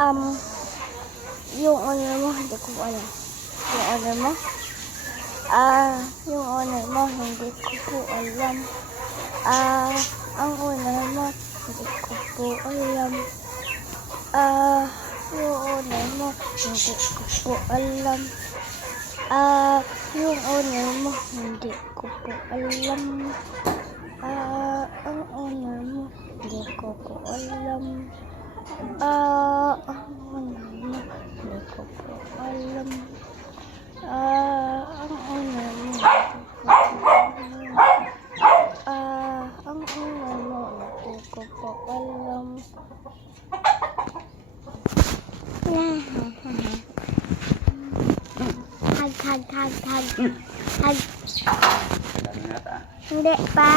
Um, yung owner mo, hindi ko alam. Yung owner mo? Yung owner mo, hindi ko po alam. Ang owner mo, hindi ko po alam. Yung owner mo, hindi ko po alam. Yung owner mo, hindi ko po alam. Ang owner mo, hindi ko po alam. Ang owner mo, hindi ko po alam. Ang owner mo, hindi ko po alam. Ang owner mo, hindi ko po alam. Hag. Hindi pa.